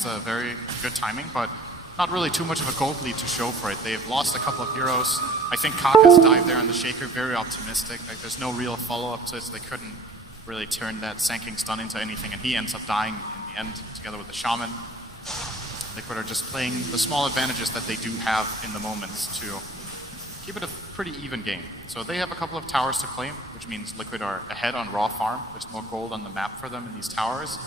is a very good timing, but not really too much of a gold lead to show for it. They've lost a couple of heroes. I think Kaka's dive there on the Shaker, very optimistic. Like, there's no real follow-up to it, so they couldn't really turn that Sand stun into anything, and he ends up dying in the end together with the Shaman. Liquid are just playing the small advantages that they do have in the moments to keep it a pretty even game. So they have a couple of towers to claim, which means Liquid are ahead on raw farm. There's more gold on the map for them in these towers.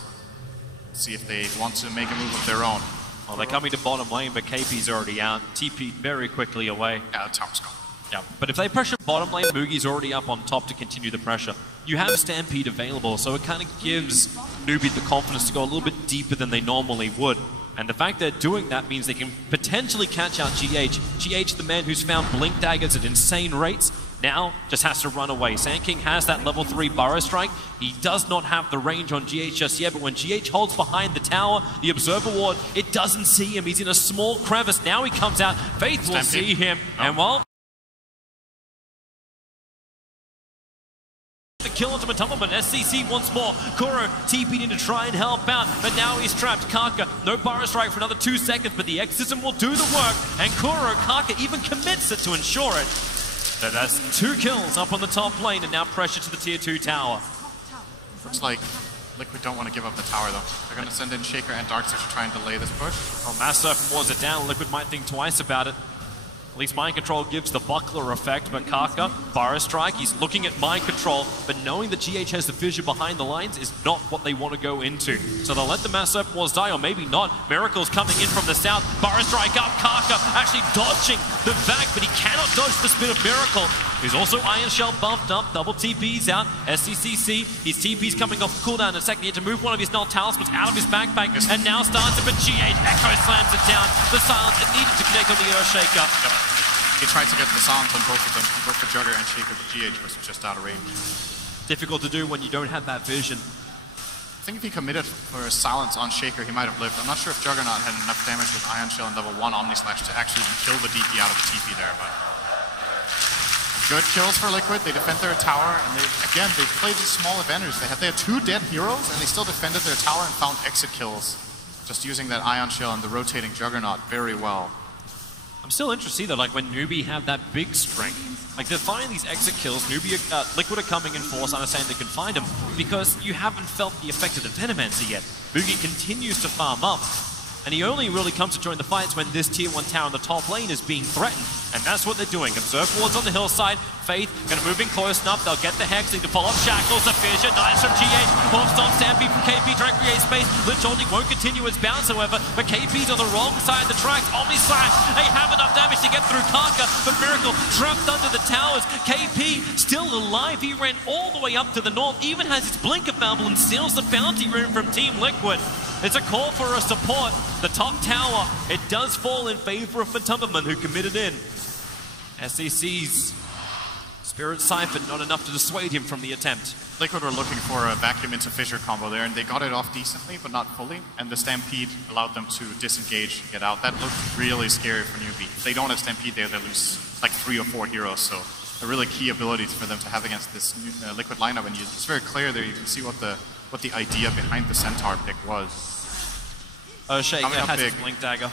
Let's see if they want to make a move of their own. Well, they're coming to bottom lane, but KP's already out. TP'd very quickly away. Yeah, the tower's gone. Yeah, but if they pressure bottom lane, Moogie's already up on top to continue the pressure. You have Stampede available, so it kind of gives NewBee the confidence to go a little bit deeper than they normally would. And the fact they're doing that means they can potentially catch out GH. GH, the man who's found Blink Daggers at insane rates, now just has to run away. Sand King has that level 3 Burrow Strike. He does not have the range on GH just yet, but when GH holds behind the tower, the Observer Ward, it doesn't see him. He's in a small crevice. Now he comes out. Faith will see him, and well, the kill onto Matamba, but SCC once more. Kuro TP'd in to try and help out, but now he's trapped. Kaka, no Burrow Strike for another 2 seconds, but the Exorcism will do the work, and Kaka even commits it to ensure it. So that's 2 kills up on the top lane, and now pressure to the tier 2 tower. Looks like Liquid don't want to give up the tower though. They're going to send in Shaker and Darkseid to try and delay this push. Well, Master wars it down. Liquid might think twice about it. At least Mind Control gives the buckler effect, but Kaka, Burrow Strike, he's looking at Mind Control, but knowing that GH has the fissure behind the lines is not what they want to go into. So they'll let the Mass Serpent Wars die, or maybe not. Miracle's coming in from the south. Burrow Strike up, Kaka actually dodging the vac, but he cannot dodge the spin of Miracle. He's also Iron Shell buffed up, double TP's out, SCCC, his TP's coming off cooldown in a second. He had to move one of his Null Talismans out of his backpack, and now starts it, but GH Echo slams it down. The silence, it needed to connect on the Earthshaker. Yep. He tried to get the silence on both of them, both the Jugger and Shaker, but GH was just out of range. Difficult to do when you don't have that vision. I think if he committed for a silence on Shaker, he might have lived. I'm not sure if Juggernaut had enough damage with Iron Shell and level 1 Omnislash to actually kill the DP out of the TP there, but good kills for Liquid. They defend their tower, and they played these small advantages. They had 2 dead heroes, and they still defended their tower and found exit kills, just using that Ion Shell and the rotating Juggernaut very well. I'm still interested though, like when NewBee have that big strength, like they're finding these exit kills, Liquid are coming in force, understanding they can find them, because you haven't felt the effect of the Venomancer yet. Boogie continues to farm up, and he only really comes to join the fights when this tier 1 tower in the top lane is being threatened, and that's what they're doing. Observe wards on the hillside, Faith gonna move in close enough, they'll get the Hex, need to follow up Shackles, the Fissure, nice from GH, Hawks on Stampede from KP, trying to create space. Lich Holding won't continue its bounce, however, but KP's on the wrong side of the tracks. Omnislash, they have enough damage to get through Kaka, but Miracle trapped under the towers. KP still alive, he ran all the way up to the north, even has his Blinker Babble and steals the bounty rune from Team.liquid. It's a call for a support. The top tower, it does fall in favor of Matumberman, who committed in. SCC's Spirit Siphon, not enough to dissuade him from the attempt. Liquid were looking for a vacuum into Fissure combo there, and they got it off decently, but not fully, and the Stampede allowed them to disengage and get out. That looked really scary for NewBee. If they don't have Stampede there, they lose like 3 or 4 heroes, so a really key ability for them to have against this Liquid lineup, and it's very clear there. You can see what the idea behind the Centaur pick was. Shaker has his Blink Dagger.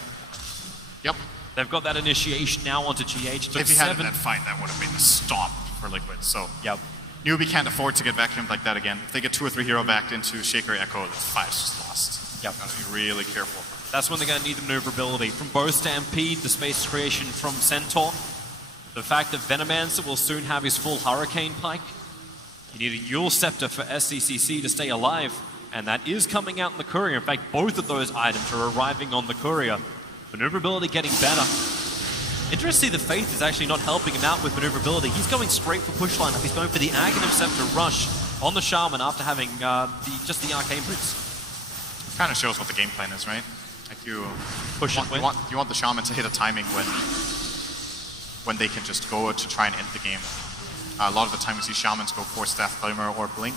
Yep. They've got that initiation now onto GH. If he had that fight, that would have been a stomp for Liquid. So yep. NewBee can't afford to get vacuumed like that again. If they get 2 or 3 hero backed into Shaker Echo, the fight's just lost. Yep. Gotta be really careful. That's when they're going to need the maneuverability. From both Stampede, the space creation from Centaur, the fact that Venomancer will soon have his full Hurricane Pike. You need a Yule Scepter for SCCC to stay alive, and that is coming out in the courier. In fact, both of those items are arriving on the courier. Maneuverability getting better. Interesting, the Faith is actually not helping him out with maneuverability. He's going straight for push lineup. He's going for the Aghanim Scepter rush on the Shaman after having just the Arcane Boots. Kind of shows what the game plan is, right? Like you want the Shaman to hit a timing when they can just go to try and end the game. A lot of the time we see Shamans go for Staff Glimmer or Blink.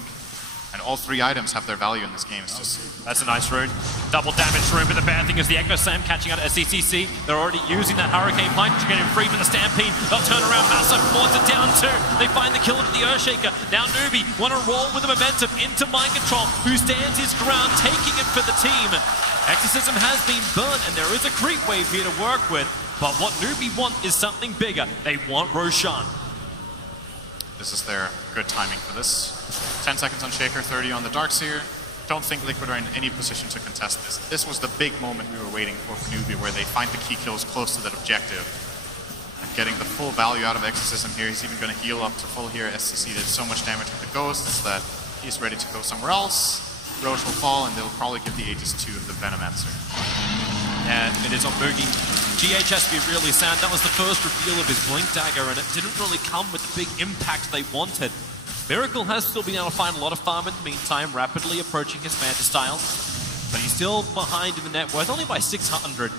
And all 3 items have their value in this game. It's just... That's a nice rune. Double damage rune, but the bad thing is the Echo Slam catching out at SCCC. They're already using that Hurricane Pike to get him free from the Stampede. They'll turn around, Massive force it down too. They find the kill into the Earthshaker. Now NewBee want to roll with the momentum into Mind Control, who stands his ground, taking it for the team. Exorcism has been burnt, and there is a creep wave here to work with. But what NewBee want is something bigger. They want Roshan. This is their good timing for this. 10 seconds on Shaker, 30 on the Darkseer. Don't think Liquid are in any position to contest this. This was the big moment we were waiting for NewBee, where they find the key kills close to that objective. And getting the full value out of Exorcism here. He's even going to heal up to full here. SCC did so much damage with the Ghosts that he's ready to go somewhere else. Roche will fall, and they'll probably give the Aegis to the Venomancer. And it is on Moogie. GH has to be really sad. That was the first reveal of his Blink Dagger, and it didn't really come with the big impact they wanted. Miracle has still been able to find a lot of farm in the meantime, rapidly approaching his Manta style. But he's still behind in the net worth, only by 600.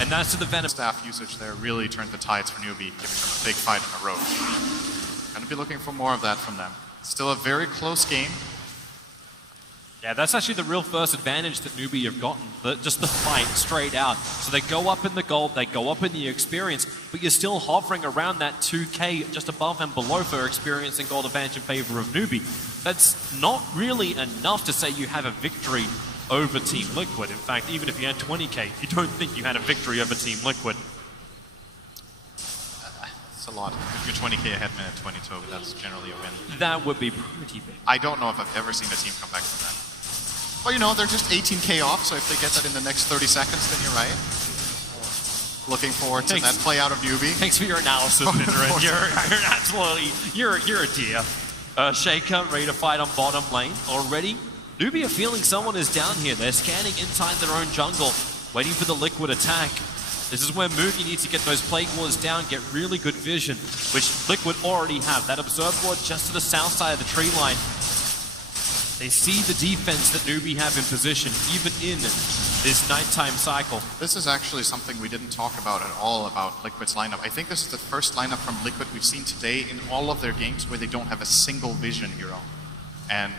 And that's to the Venom. Staff usage there really turned the tides for NewBee, giving them a big fight on the road. Gonna be looking for more of that from them. Still a very close game. Yeah, that's actually the real first advantage that NewBee have gotten. Just the fight straight out. So they go up in the gold, they go up in the experience, but you're still hovering around that 2k just above and below for experience and gold advantage in favor of NewBee. That's not really enough to say you have a victory over Team Liquid. In fact, even if you had 20k, you don't think you had a victory over Team Liquid. That's a lot. If you're 20k ahead minute 22, that's generally a win. That would be pretty big. I don't know if I've ever seen a team come back from that. Well, you know, they're just 18k off, so if they get that in the next 30 seconds, then you're right. Looking forward to that play out of NewBee. Thanks for your analysis, Minrin. You're absolutely, you're a dear. Shaker ready to fight on bottom lane already. NewBee are feeling someone is down here. They're scanning inside their own jungle, waiting for the Liquid attack. This is where Moogie needs to get those Plague Wars down, get really good vision, which Liquid already have. That Observe Ward just to the south side of the tree line. They see the defense that NewBee have in position, even in this nighttime cycle. This is actually something we didn't talk about at all about Liquid's lineup. I think this is the first lineup from Liquid we've seen today in all of their games where they don't have a single vision hero. And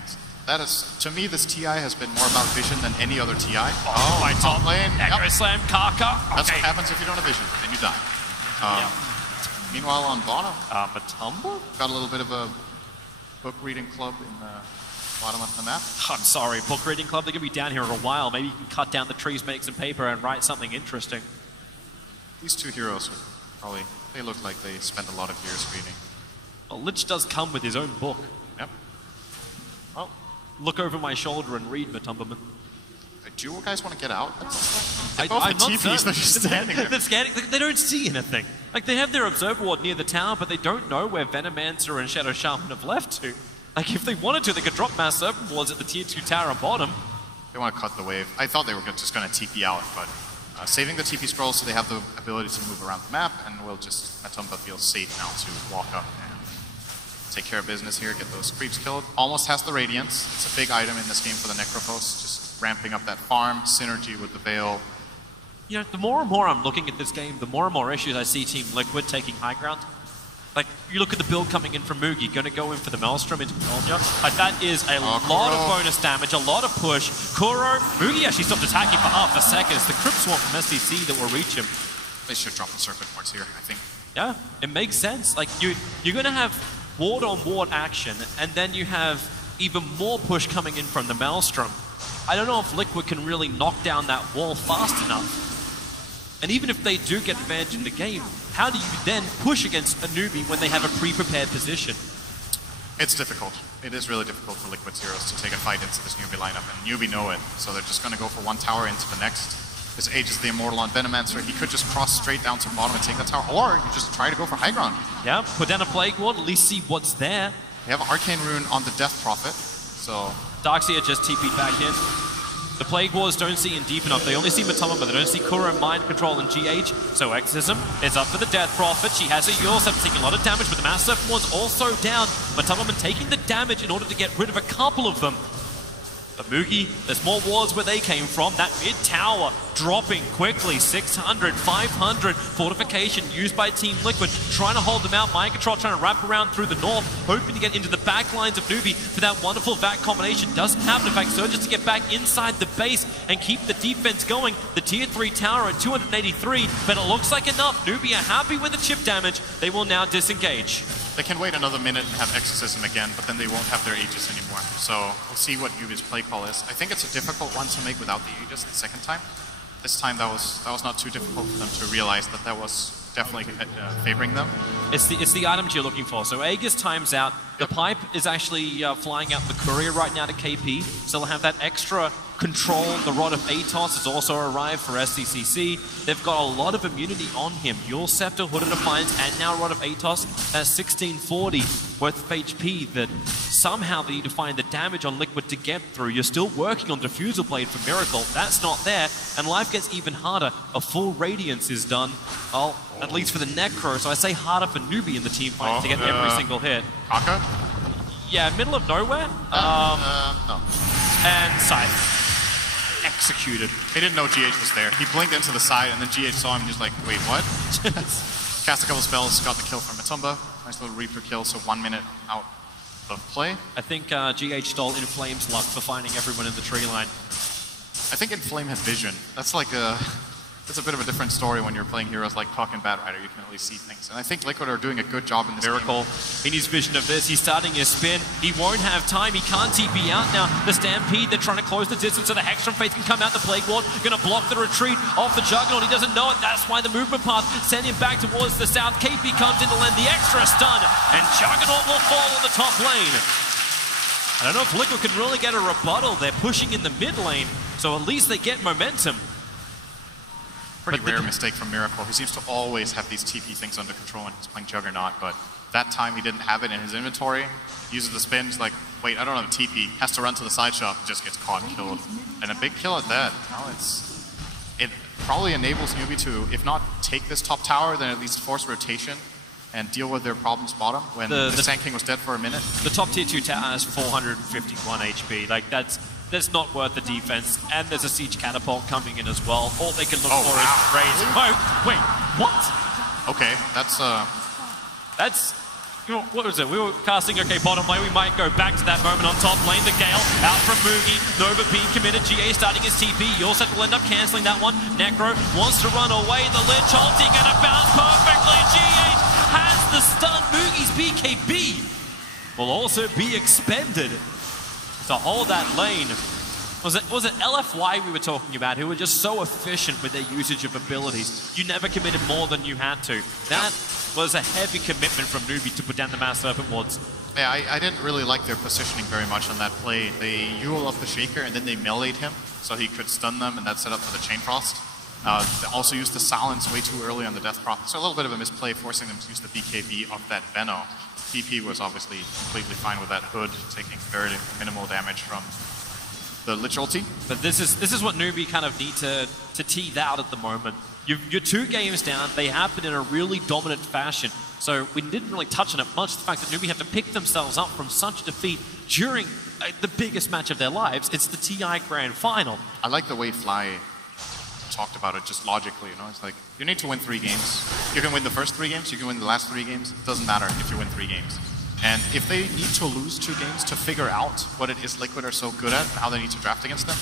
that is, to me, this TI has been more about vision than any other TI. Oh, my top lane. Aggro slam, Kaka. That's what happens if you don't have vision, then you die. Meanwhile, on bottom, Matumba? got a little bit of a book reading club in the bottom of the map. I'm sorry, book reading club, they're going to be down here in a while. Maybe you can cut down the trees, make some paper, and write something interesting. These two heroes would probably, they look like they spent a lot of years reading. Well, Lich does come with his own book. Yep. Well, look over my shoulder and read, Matumberman. Do you guys want to get out? I'm both not TPs that are just standing there. They're scanning, they don't see anything. Like, they have their Observer Ward near the tower, but they don't know where Venomancer and Shadow Shaman have left to. Like, if they wanted to, they could drop Mass Serpent Wards at the tier 2 tower on bottom. They want to cut the wave. I thought they were just going to TP out, but saving the TP scroll so they have the ability to move around the map, and we'll just, Matumba feels safe now to walk up and take care of business here, get those creeps killed. Almost has the Radiance. It's a big item in this game for the Necropos, just ramping up that farm, synergy with the Veil. You know, the more and more I'm looking at this game, the more and more issues I see Team Liquid taking high ground. Like, you look at the build coming in from Moogie, going to go in for the Maelstrom into Mjolnir. Like, that is a lot of bonus damage, a lot of push. Kuro, Moogie actually stopped attacking for half a second. It's the Crypt Swarm from SDC that will reach him. They should drop the circuit boards here, I think. Yeah, it makes sense. Like, you're going to have ward-on-ward action, and then you have even more push coming in from the Maelstrom. I don't know if Liquid can really knock down that wall fast enough. And even if they do get advantage in the game, how do you then push against a NewBee when they have a pre-prepared position? It's difficult. It is really difficult for Liquid's heroes to take a fight into this NewBee lineup, and NewBee know it. So they're just going to go for one tower into the next. This Aegis the Immortal on Venomancer. He could just cross straight down to the bottom and take that tower, or you just try to go for high ground. Yeah, put down a Plague Ward, at least see what's there. They have an Arcane Rune on the Death Prophet, so... Darkseer just TP'd back in. The Plague Wars don't see in deep enough. They only see Matumba, but they don't see Kuro, Mind Control, and GH. So Exorcism is up for the Death Prophet. She has a Yule, so taking a lot of damage, but the Mass Serpent Ward's also down. Matumba taking the damage in order to get rid of a couple of them. But Moogie, there's more wards where they came from. That mid-tower dropping quickly. 600, 500. Fortification used by Team Liquid. Trying to hold them out. Mind Control trying to wrap around through the north. Hoping to get into the back lines of NewBee for that wonderful VAC combination. Doesn't happen. In fact, Surges to get back inside the base and keep the defense going. The tier 3 tower at 283. But it looks like enough. NewBee are happy with the chip damage. They will now disengage. They can wait another minute and have Exorcism again, but then they won't have their Aegis anymore. So we'll see what NewBee's play call is. I think it's a difficult one to make without the Aegis the second time. This time that was not too difficult for them to realize that that was definitely favoring them. It's the items you're looking for. So Aegis times out. The pipe is actually flying out the courier right now to KP, so they'll have that extra control. The Rod of Atos has also arrived for SCCC. They've got a lot of immunity on him. Yule Scepter, Hooded Defiance, and now Rod of Atos. That's 1640 worth of HP that somehow they need to find the damage on Liquid to get through. You're still working on Diffusal Blade for Miracle. That's not there, and life gets even harder. A full Radiance is done, at least for the Necro, so I say harder for NewBee in the team fight to get every single hit. Kaka? Yeah, middle of nowhere. No. And Scythe. Executed. He didn't know GH was there. He blinked into the side, and then GH saw him and he was like, wait, what? Cast a couple spells, got the kill from Matumba. Nice little Reaper kill, so 1 minute out of play. I think GH stole Inflame's luck for finding everyone in the tree line. I think Inflame had vision. That's like it's a bit of a different story when you're playing heroes like Puck and Bat Rider. You can at least see things. And I think Liquid are doing a good job in this Miracle game. in his vision of this. He's starting his spin. He won't have time. He can't TP out now. The Stampede, they're trying to close the distance so the Hex from Faith can come out. The Plague Ward going to block the retreat off the Juggernaut. He doesn't know it. That's why the movement path sent him back towards the south. KP comes in to lend the extra stun, and Juggernaut will fall on the top lane. I don't know if Liquid can really get a rebuttal. They're pushing in the mid lane, so at least they get momentum. Pretty rare mistake from Miracle. He seems to always have these TP things under control when he's playing Juggernaut, but that time he didn't have it in his inventory. Uses the spin, he's like, wait, I don't have a TP. Has to run to the side shop, just gets caught and killed. And a big kill at that. Now it probably enables NewBee to, if not take this top tower, then at least force rotation and deal with their problems bottom when the Sand King was dead for a minute. The top tier 2 tower has 451 HP. Like, that's not worth the defense. And there's a Siege Catapult coming in as well. All they can look for is raise. Oh, wait, what? Okay, that's what was it? We were casting, okay, bottom lane. We might go back to that moment on top lane. The Gale out from Mugi. Nova being committed. GA starting his TP. Yulset will end up cancelling that one. Necro wants to run away. The Lich ulti gonna bounce perfectly. GH has the stun. Mugi's BKB will also be expended to hold that lane. Was it LFY we were talking about, who were just so efficient with their usage of abilities? You never committed more than you had to. That was a heavy commitment from NewBee to put down the Mass Serpent Wards. Yeah, I didn't really like their positioning very much on that play. They Yule up the Shaker and then they meleeed him so he could stun them, and that set up for the Chain Frost. They also used the Silence way too early on the Death Prophet, so a little bit of a misplay, forcing them to use the BKB off that Venno. TP was obviously completely fine with that Hood, taking very minimal damage from the Lich ulti. But this is what NewBee kind of need to tease out at the moment. You're 2 games down. They happen in a really dominant fashion. So we didn't really touch on it much. The fact that NewBee have to pick themselves up from such defeat during the biggest match of their lives. It's the TI Grand Final. I like the way Fly talked about it just logically, you know? It's like, you need to win 3 games. You can win the first 3 games, you can win the last 3 games. It doesn't matter if you win 3 games. And if they need to lose 2 games to figure out what it is Liquid are so good at and how they need to draft against them,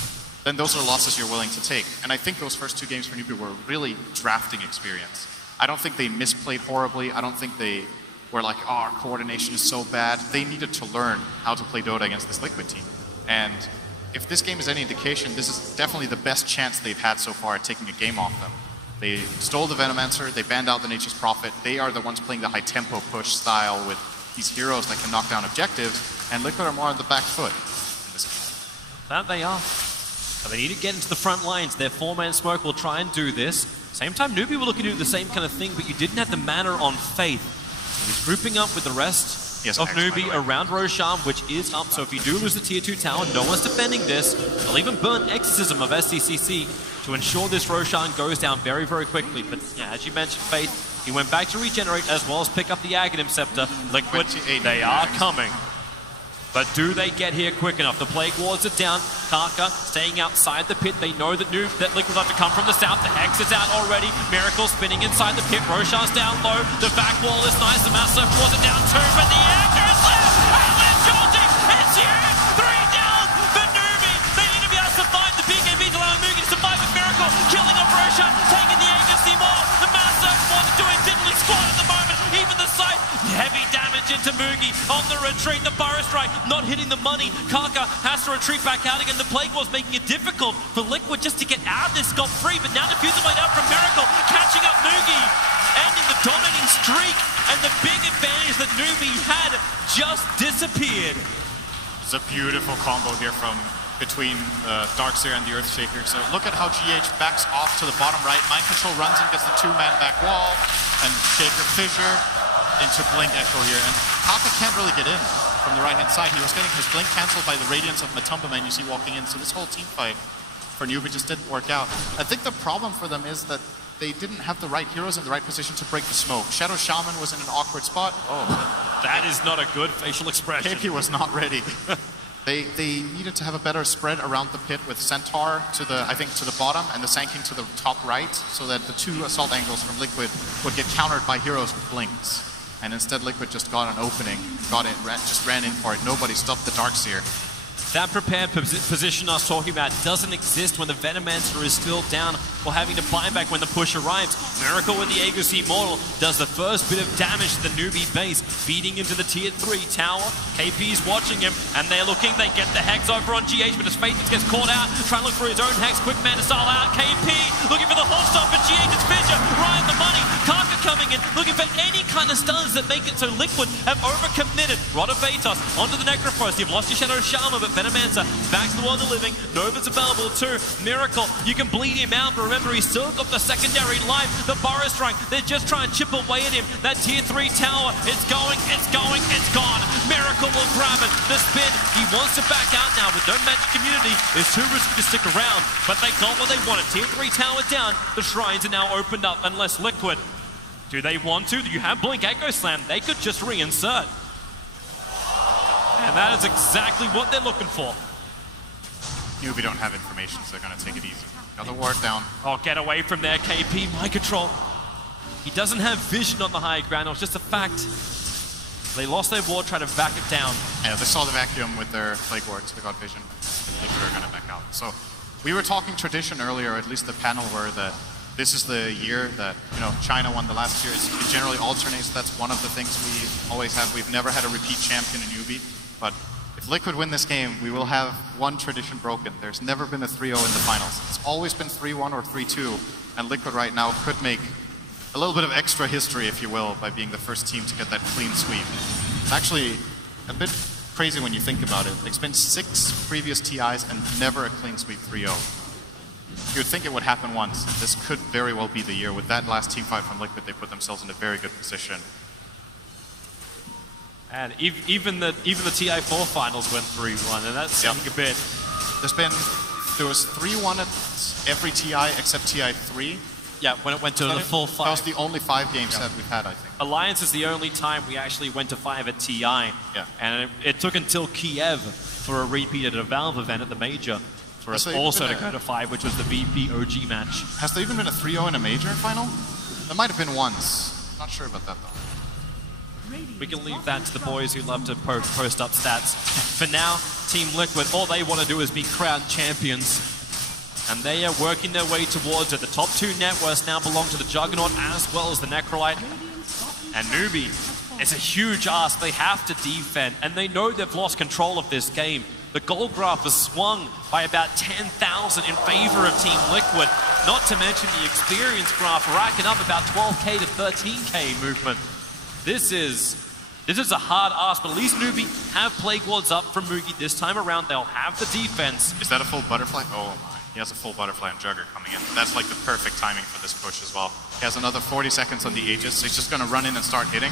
then those are losses you're willing to take. And I think those first 2 games for NewBee were really drafting experience. I don't think they misplayed horribly. I don't think they were like, oh, our coordination is so bad. They needed to learn how to play Dota against this Liquid team. And if this game is any indication, this is definitely the best chance they've had so far at taking a game off them. They stole the Venomancer, they banned out the Nature's Prophet. They are the ones playing the high-tempo push style with these heroes that can knock down objectives, and Liquid are more on the back foot in this game. That they are. But they need to get into the front lines. Their 4-man smoke will try and do this. Same time, NewBee were looking to do the same kind of thing, but you didn't have the mana on Faith. So he's grouping up with the rest of NewBee around Roshan, which is up. So if you do lose the tier 2 tower, no one's defending this. They'll even burn Exorcism of SCCC to ensure this Roshan goes down very, very quickly. But yeah, as you mentioned, Faith, he went back to regenerate as well as pick up the Aghanim Scepter. Liquid, they are coming. But do they get here quick enough? The Plague Wards are down. Karka staying outside the pit. They know that Liquid have to come from the south. The Hex is out already. Miracle spinning inside the pit. Roshan's down low. The back wall is nice. The Mass Serpent Wards are down too. But the anchor is left. And Lich ulti. It's here. 3 down for NewBee. They need to be able to find the BKB to allow Mugi to survive with Miracle. Killing off Roshan. Taking the agency more. The Mass Serpent Wards are doing diddly squat at the moment. Even the site. Heavy damage on the retreat. The Burrow Strike not hitting the money. Kaka has to retreat back out again. The Plague Ward's making it difficult for Liquid just to get out of this scot-free, but now the Fuser Blade out from Miracle, catching up NewBee, ending the dominating streak, and the big advantage that NewBee had just disappeared. It's a beautiful combo here from between Darkseer and the Earthshaker. So look at how GH backs off to the bottom right. Mind Control runs and gets the two-man back wall, and Shaker Fissure into Blink Echo here. And Kaka can't really get in from the right-hand side. He was getting his Blink cancelled by the Radiance of Matumba Man you see walking in. So this whole team fight for NewBee just didn't work out. I think the problem for them is that they didn't have the right heroes in the right position to break the smoke. Shadow Shaman was in an awkward spot. Oh, that is not a good facial expression. KP was not ready. They needed to have a better spread around the pit with Centaur to the, I think, to the bottom and the Sand King to the top right, so that the two assault angles from Liquid would get countered by heroes with blinks. And instead Liquid just got an opening, just ran in for it. Nobody stopped the Darkseer. That prepared position I was talking about doesn't exist when the Venomancer is still down or having to buy back when the push arrives. Miracle with the Aegis Immortal does the first bit of damage to the NewBee base, feeding into the tier 3 tower. KP's watching him, and they're looking. They get the Hex over on GH, but his Phaeton gets caught out, trying to look for his own Hex. Quick man to style out. KP looking for the whole stop, and GH's Fissure right on the money. Kaka coming in, looking for any kind of stuns that make it so Liquid have overcommitted. Rod of Vatos onto the Necrophos. You've lost your Shadow Shaman, but Venomancer back to the world of living. Nova's available too. Miracle, you can bleed him out, but remember he's still got the secondary life. The Burrow Strike, they're just trying to chip away at him. That tier 3 tower, it's going, it's gone. Miracle will grab it. The spin, he wants to back out now with no magic community. It's too risky to stick around, but they got what they wanted. Tier 3 tower down. The shrines are now opened up, unless Liquid, do they want to? You have Blink Echo Slam, they could just reinsert. And that is exactly what they're looking for. NewBee don't have information, so they're going to take it easy. Got the ward down. Oh, get away from there, KP. Mind Control. He doesn't have vision on the high ground. It was just a fact. They lost their ward, tried to back it down. Yeah, they saw the vacuum with their Plague Wards. They got vision. They were going to back out. So we were talking tradition earlier, or at least the panel were, that this is the year that, China won the last year. It generally alternates. That's one of the things we always have. We've never had a repeat champion in NewBee. But if Liquid win this game, we will have one tradition broken. There's never been a 3-0 in the finals. It's always been 3-1 or 3-2, and Liquid right now could make a little bit of extra history, if you will, by being the first team to get that clean sweep. It's actually a bit crazy when you think about it. It's been 6 previous TIs and never a clean sweep 3-0. You would think it would happen once. This could very well be the year. With that last team fight from Liquid, they put themselves in a very good position. And even the TI4 finals went 3-1, and that's saying a bit. There was 3-1 at every TI except TI3. Yeah, when it went to the full 5. That was the only 5 game set we've had, I think. Alliance is the only time we actually went to 5 at TI. Yeah. And it took until Kiev for a repeat at a Valve event at the Major for us also to go to 5, which was the VP OG match. Has there even been a 3-0 in a Major final? There might have been once. Not sure about that, though. We can leave that to the boys who love to post up stats. For now, Team Liquid, all they want to do is be crowned champions. And they are working their way towards it. The top 2 networks now belong to the Juggernaut as well as the Necrolite. And NewBee, it's a huge ask. They have to defend, and they know they've lost control of this game. The goal graph has swung by about 10,000 in favor of Team Liquid. Not to mention the experience graph racking up about 12k to 13k movement. This is a hard ask, but at least NewBee have Plague Wards up from Mugi this time around. They'll have the defense. Is that a full butterfly? Oh my. He has a full butterfly and Jugger coming in. That's like the perfect timing for this push as well. He has another 40 seconds on the Aegis, so he's just going to run in and start hitting.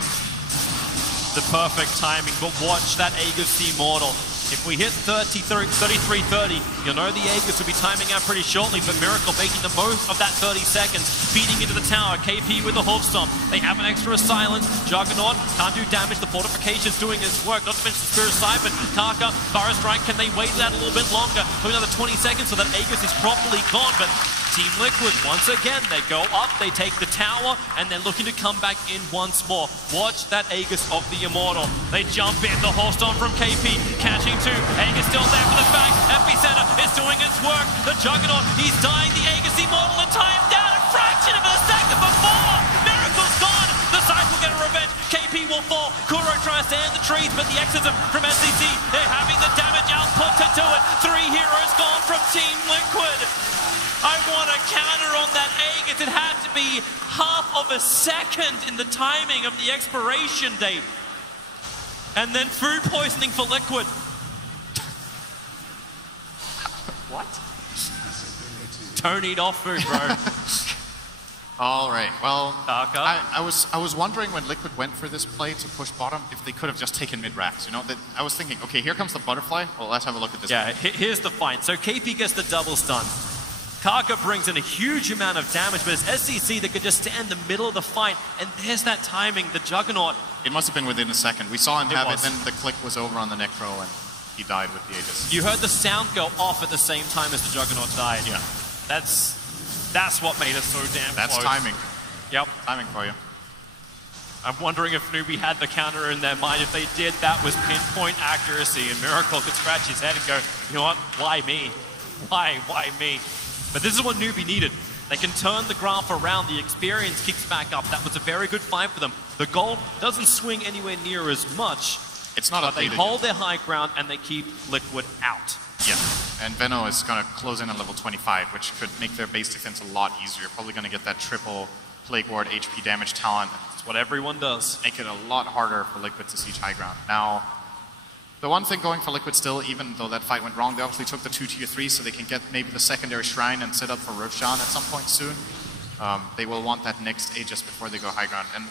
The perfect timing, but watch that Aegis Immortal. If we hit 33-30, you'll know the Aegis will be timing out pretty shortly, but Miracle making the most of that 30 seconds, feeding into the tower. KP with the Hoof Stomp. They have an extra silence. Juggernaut can't do damage. The fortification's doing its work, not to mention the Spirit Side, but Kaka, Burrow Strike, can they wait that a little bit longer? For another 20 seconds so that Aegis is properly gone, but Team Liquid, once again, they go up, they take the tower, and they're looking to come back in once more. Watch that Aegis of the Immortal. They jump in, the Horse Stomp from KP, catching 2. Aegis still there for the fact. Epicenter is doing its work. The Juggernaut, he's dying. The Aegis Immortal, and time down a fraction of a second before. Miracle's gone. The side will get a revenge. KP will fall. Kuro tries to end the trees, but the exorcism from SCC, they're having the damage output to do it. 3 heroes gone from Team.liquid. I want a counter on that Aegis. It had to be half of a second in the timing of the expiration date. And then food poisoning for Liquid. What? Don't eat off food, bro. All right. Well, Kaka. I was wondering when Liquid went for this play to push bottom if they could have just taken mid racks. You know, that I was thinking, okay, here comes the butterfly. Well, let's have a look at this. Yeah, here's the fight. So KP gets the double stun. Kaka brings in a huge amount of damage, but it's SCC that could just stand in the middle of the fight, and there's that timing, the Juggernaut. It must have been within a second. We saw him have it, then the click was over on the Necro, and he died with the Aegis. You heard the sound go off at the same time as the Juggernaut died. Yeah. That's what made it so damn That's close. timing. Yep. Timing for you. I'm wondering if NewBee had the counter in their mind. If they did, that was pinpoint accuracy, and Miracle could scratch his head and go, you know what, why me? Why me? But this is what NewBee needed. They can turn the graph around, the experience kicks back up. That was a very good fight for them. The gold doesn't swing anywhere near as much. It's not but they updated hold yet. their high ground and they keep Liquid out. Yeah, and Veno is going to close in on level 25, which could make their base defense a lot easier. Probably going to get that triple Plague Ward HP damage talent. That's what everyone does. Make it a lot harder for Liquid to siege high ground. Now, the one thing going for Liquid still, even though that fight went wrong, they obviously took the 2 tier 3 so they can get maybe the secondary shrine and set up for Roshan at some point soon. They will want that next Aegis before they go high ground. And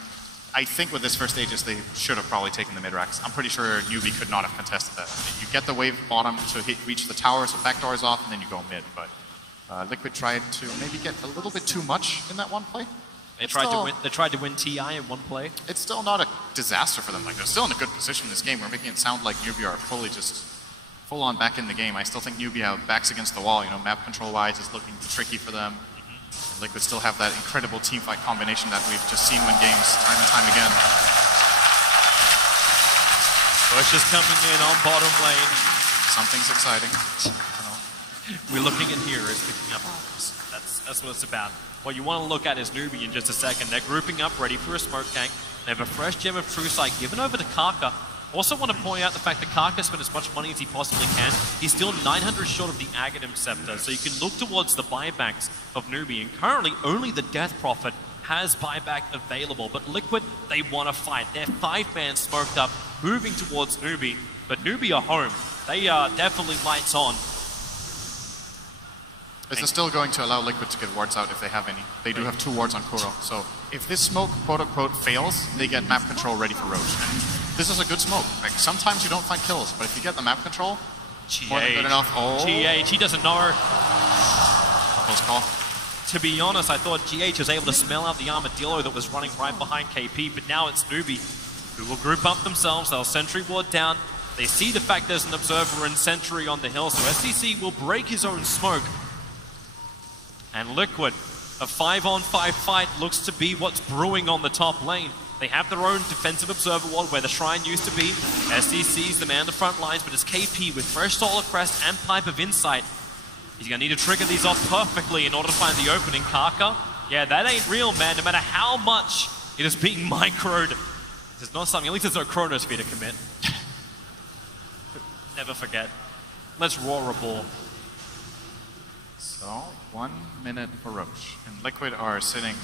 I think with this first Aegis, they should have probably taken the mid racks. I'm pretty sure NewBee could not have contested that. You get the wave bottom to reach the tower, so backdoor is off, and then you go mid. But Liquid tried to maybe get a little bit too much in that one play. They tried to win TI in one play. It's still not a disaster for them. Like, they're still in a good position in this game. We're making it sound like NewBee are fully just full on back in the game. I still think NewBee have backs against the wall. You know, map control wise is looking tricky for them. Liquid still have that incredible team fight combination that we've just seen win games time and time again. Bush is coming in on bottom lane. Something's exciting. We're looking at heroes picking up arms. That's what it's about. What you want to look at is NewBee in just a second. They're grouping up, ready for a smoke gank. They have a fresh gem of True Sight given over to Kaka. Also want to point out the fact that Kaka spent as much money as he possibly can. He's still 900 short of the Aghanim Scepter, so you can look towards the buybacks of NewBee. And currently, only the Death Prophet has buyback available. But Liquid, they want to fight. They're 5-man smoked up, moving towards NewBee. But NewBee are home. They are definitely lights on. This is still going to allow Liquid to get wards out if they have any. They do have 2 wards on Kuro. So if this smoke, quote-unquote, fails, they get map control ready for Roche. And this is a good smoke. Like, sometimes you don't find kills, but if you get the map control, more than good enough. Oh. GH, he doesn't know. Close call. To be honest, I thought GH was able to smell out the Armadillo that was running right behind KP, but now it's NewBee, who will group up themselves. They'll sentry ward down. They see the fact there's an observer and sentry on the hill, so SCC will break his own smoke. And Liquid, a 5-on-5 fight looks to be what's brewing on the top lane. They have their own defensive observer ward where the shrine used to be. SCC's the man on the front lines, but it's KP with fresh Solar Crest and Pipe of Insight. He's gonna need to trigger these off perfectly in order to find the opening. Kaka, yeah, that ain't real, man. No matter how much it is being microed, there's not something, at least there's no chronosphere to commit. Never forget. Let's roar a ball. So, 1 minute for Roche. And Liquid are sitting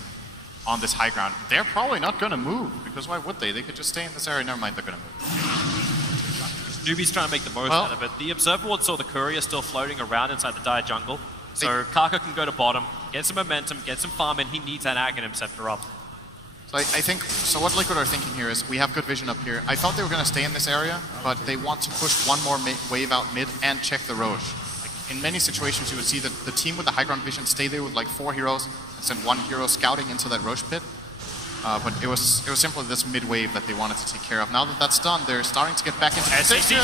on this high ground. They're probably not going to move, because why would they? They could just stay in this area. Never mind, they're going to move. NewBee's trying to make the most out of it. The Observer Ward saw the Courier still floating around inside the Dire jungle. So Kaka can go to bottom, get some momentum, get some farm, and he needs that Aghanim Scepter up. So I think, so what Liquid are thinking here is, we have good vision up here. I thought they were going to stay in this area, but they want to push one more wave out mid and check the Roche. In many situations, you would see that the team with the high ground vision stay there with like 4 heroes and send 1 hero scouting into that Roche pit. But it was simply this mid wave that they wanted to take care of. Now that that's done, they're starting to get back into SCC,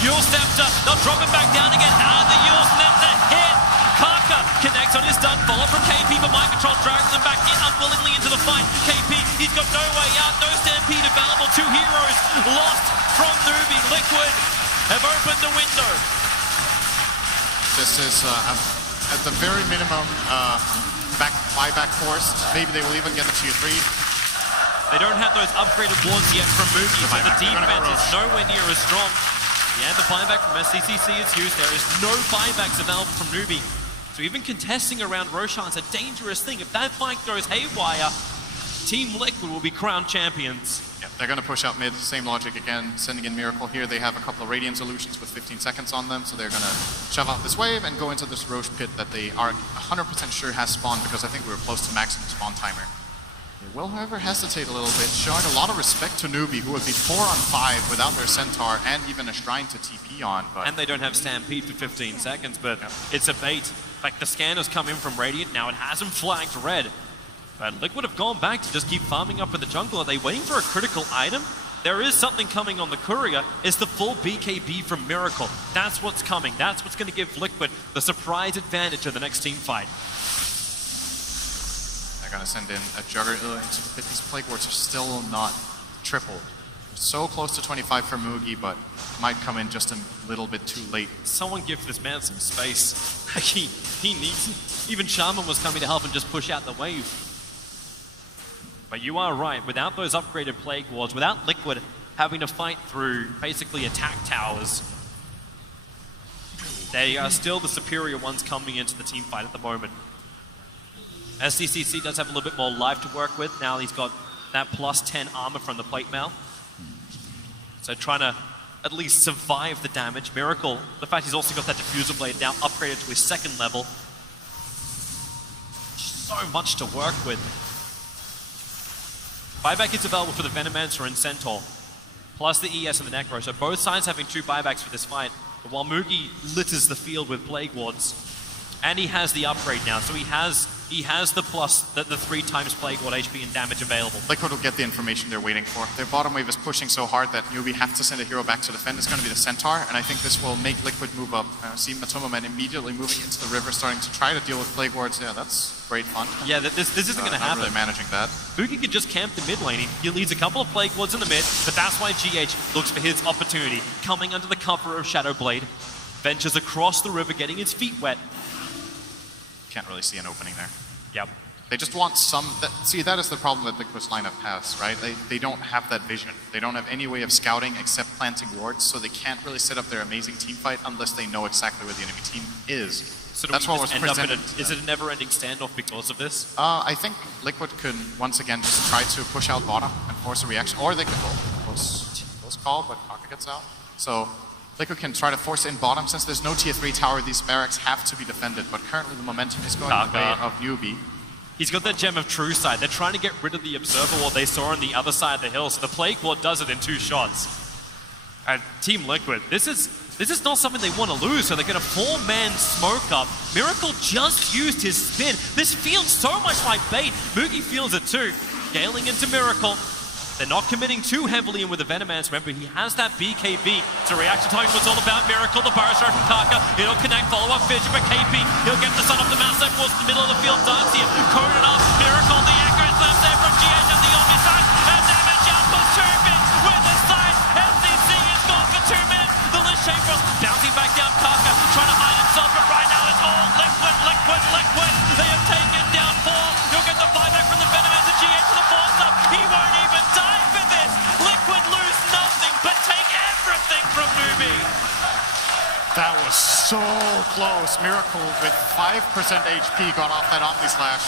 Yule Scepter, they'll drop him back down again. The Yule Scepter hit. Kaka connects on his stun, follow from KP, but mind control drags them back in unwillingly into the fight. KP, he's got no way out, no stampede available. 2 heroes lost from NewBee. Liquid have opened the window. This is, at the very minimum, buyback forced. Maybe they will even get the tier 3. They don't have those upgraded wards yet from NewBee, so the defense is nowhere near as strong. Yeah, the buyback from SCCC is used. There is no buybacks available from NewBee. So even contesting around Roshan is a dangerous thing. If that fight goes haywire, Team.liquid will be crowned champions. Yeah, they're going to push out mid, same logic again, sending in Miracle here. They have a couple of Radiant solutions with 15 seconds on them, so they're going to shove out this wave and go into this Roche pit that they are 100% sure has spawned, because I think we were close to maximum spawn timer. They will, however, hesitate a little bit, showing a lot of respect to NewBee, who would be 4 on 5 without their Centaur and even a Shrine to TP on. But and they don't have Stampede for 15 seconds, but it's a bait. Like, the scanner's come in from Radiant, now it hasn't flagged red. But Liquid have gone back to just keep farming up in the jungle. Are they waiting for a critical item? There is something coming on the courier. It's the full BKB from Miracle. That's what's coming. That's what's going to give Liquid the surprise advantage in the next team fight. They're going to send in a Juggernaut into the pit. These Plague Wards are still not tripled. So close to 25 for Mugi, but might come in just a little bit too late. Someone give this man some space. He needs it. Even Shaman was coming to help and just push out the wave. But you are right, without those upgraded Plague Wards, without Liquid having to fight through basically attack towers, they are still the superior ones coming into the team fight at the moment. SDCC does have a little bit more life to work with. Now he's got that plus 10 armor from the plate mail. So trying to at least survive the damage. Miracle, the fact he's also got that diffuser blade now upgraded to his 2nd level. So much to work with. Buyback is available for the Venomancer and Centaur, plus the ES and the Necro, so both sides having 2 buybacks for this fight. But while Mugi litters the field with Plague Wards, and he has the upgrade now, so he has the plus, the 3 times Plague Ward HP and damage available. Liquid will get the information they're waiting for. Their bottom wave is pushing so hard that NewBee have to send a hero back to defend. It's going to be the Centaur, and I think this will make Liquid move up. See Matomoman immediately moving into the river, starting to try to deal with Plague Wards. Yeah, that's great fun. Yeah, this isn't going to happen. Not really managing that. Mugi could just camp the mid lane. He leads a couple of Plague Wards in the mid, but that's why GH looks for his opportunity. Coming under the cover of Shadowblade, ventures across the river, getting his feet wet. Can't really see an opening there. Yep. They just want some... See, that is the problem that Liquid's lineup has, right? They don't have that vision. They don't have any way of scouting except planting wards, so they can't really set up their amazing team fight unless they know exactly where the enemy team is. So that's what was presented. Is it a never-ending standoff because of this? I think Liquid could, once again, just try to push out bottom and force a reaction, or they could close call, but Kaka gets out. So Liquid can try to force in bottom. Since there's no tier 3 tower, these barracks have to be defended, but currently the momentum is going the way of NewBee. He's got that Gem of True Sight. They're trying to get rid of the Observer Ward they saw on the other side of the hill, so the Plague Ward does it in 2 shots. And Team Liquid, this is not something they want to lose, so they're going to 4-man smoke up. Miracle just used his spin. This feels so much like bait. Mugi feels it too. Scaling into Miracle. They're not committing too heavily in with the Venomancer. Remember, he has that BKB. So reaction time was all about Miracle. The Burrow Strike from Kaka. It'll connect, follow up Fisher for KP. He'll get the sun up the mouse left towards the middle of the field. Darts here. Coded up. Miracle, the Echo is left there from GH on the Omni side. And damage out for 2 minutes with the side. SCC is gone for 2 minutes. The Lich Chamber bouncing back down. Kaka trying to hide himself, but right now it's all Liquid. They have taken down 4. You'll get the buyback from the Venomancer. GH to the 4th up. He won't even die for this. Liquid lose nothing, but take everything from NewBee. That was so close. Miracle with 5% HP got off that Omni Slash,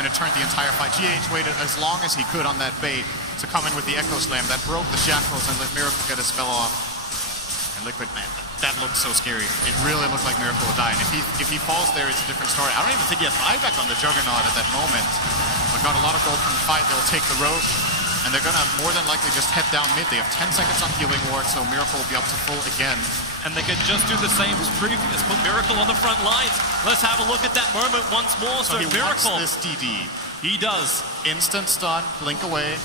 and it turned the entire fight. GH waited as long as he could on that bait to come in with the Echo Slam that broke the shackles and let Miracle get his spell off. And Liquid, man, that looked so scary. It really looked like Miracle would die. And if he falls there, it's a different story. I don't even think he has buyback on the Juggernaut at that moment. But got a lot of gold from the fight. They'll take the Roche, and they're going to more than likely just head down mid. They have 10 seconds on Healing Ward, so Miracle will be up to full again. And they could just do the same as previous, put Miracle on the front lines. Let's have a look at that moment once more. So he Miracle, wants this DD. He does. Instant stun, blink away,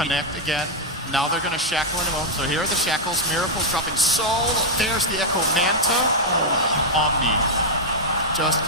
connect again. Now they're going to shackle in a moment. So here are the shackles. Miracle's dropping so low. There's the Echo Manta. Oh, Omni. Just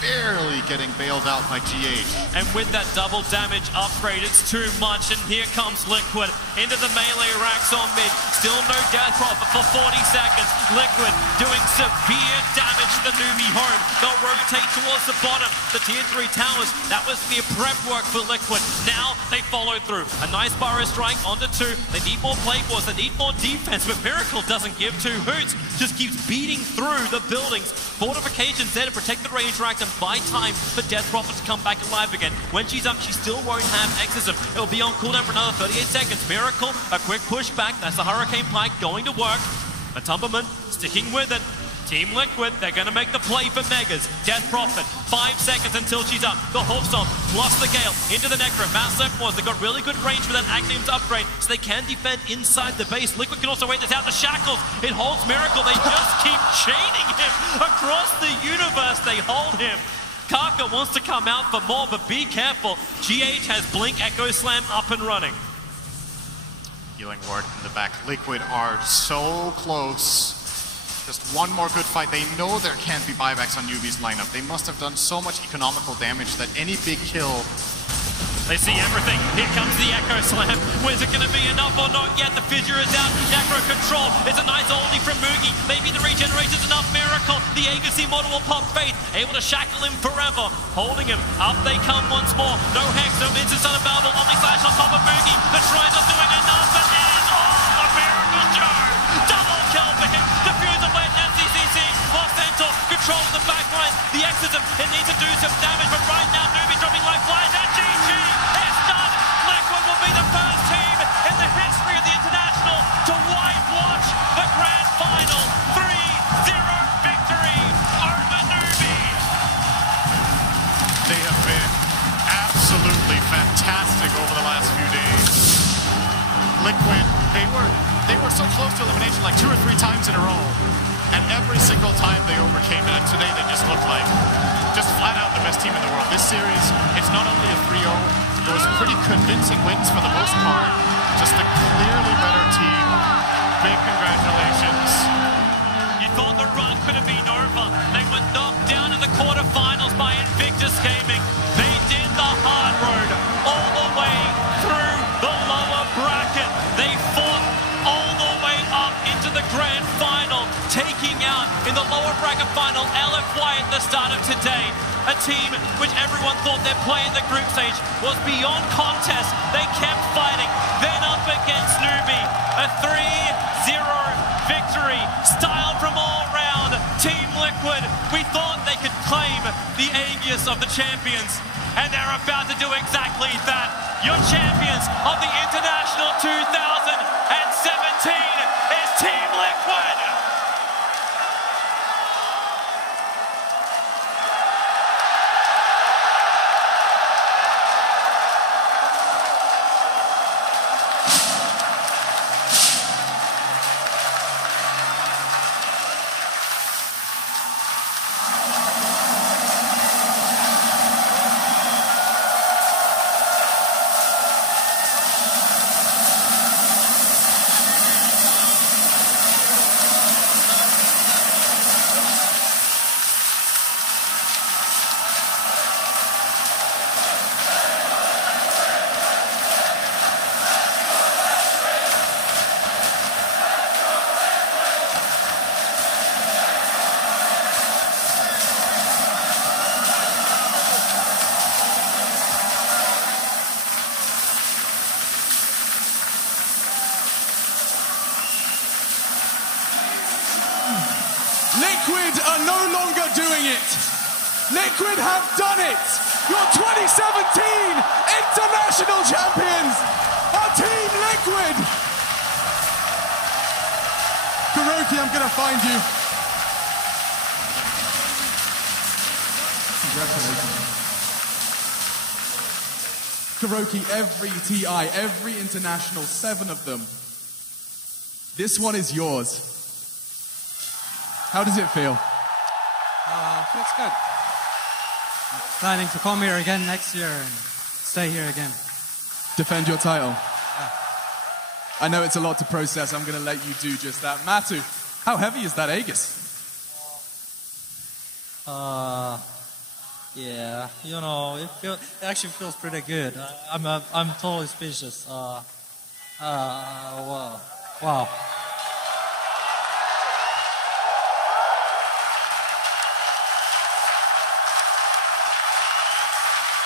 barely getting bailed out by GH. And with that double damage upgrade, it's too much. And here comes Liquid into the melee racks on mid. Still no death drop for 40 seconds. Liquid doing severe damage to the NewBee home. They'll rotate towards the bottom. The tier 3 towers, that was mere prep work for Liquid. Now they follow through. A nice Burrow strike onto 2. They need more play force, they need more defense, but Miracle doesn't give two hoots. Just keeps beating through the buildings. Fortifications there to protect the range racks and buy time for Death Prophet to come back alive again. When she's up, she still won't have Exorcism. It'll be on cooldown for another 38 seconds. Miracle, a quick push back. That's the Hurricane Pike going to work. Matumberman sticking with it. Team Liquid, they're going to make the play for Megas. Death Prophet, 5 seconds until she's up. The Hawkstorm plus the Gale into the Necro. Mass Force, they've got really good range for that Agnium's upgrade, so they can defend inside the base. Liquid can also wait this out. The Shackles, it holds Miracle. They just keep chaining him across the universe. They hold him. Kaka wants to come out for more, but be careful. GH has Blink Echo Slam up and running. Healing ward in the back. Liquid are so close. Just one more good fight. They know there can't be buybacks on NewBee's lineup. They must have done so much economical damage that any big kill... They see everything. Here comes the Echo Slam. Where's it going to be enough or not yet? The Fissure is out. Necro control. It's a nice oldie from Moogie. Maybe the regeneration's enough. Miracle. The Agency model will pop Faith. Able to shackle him forever. Holding him. Up they come once more. No Hex, no instant unavailable. Omni Slash on top of Moogie. The Shrines are doing enough. And it is all a Miracle Joe. Double kill for him. Defuse away NCCC. While Centaur controls the back line. The Exorcism, it needs to do some damage, but right now NewBee dropping life flies and GG. It's done. Liquid will be the first team in the history of the International to whitewash the grand final. 3-0 victory over NewBee. They have been absolutely fantastic over the last few days. Liquid, they were so close to elimination like 2 or 3 times in a row. And every single time they overcame it, and today they just looked like just flat out the best team in the world. This series, it's not only a 3-0, those pretty convincing wins for the most part. Just a clearly better team. Big congratulations. You thought the run could have been over. They were knocked down in the quarterfinals by Invictus Gaming. They did the hard road all the way through the lower bracket. They fought all the way up into the grand final, taking out in the lower bracket final LFY at the start of today. A team which everyone thought their play in the group stage was beyond contest. They kept fighting, then up against NewBee. A 3-0 victory, style from all round. Team Liquid, we thought they could claim the Aegis of the champions, and they're about to do exactly that. Your champions of the International 2017 is Team Liquid. Liquid are no longer doing it. Liquid have done it. Your 2017 International Champions are Team Liquid. Kuroki, I'm going to find you. Congratulations. Kuroki, every TI, every International, 7 of them. This one is yours. How does it feel? Feels good. I'm planning to come here again next year and stay here again. Defend your title. Yeah. I know it's a lot to process. I'm going to let you do just that. Matu, how heavy is that Aegis? Yeah, you know, it actually feels pretty good. I'm totally speechless. Wow. Wow.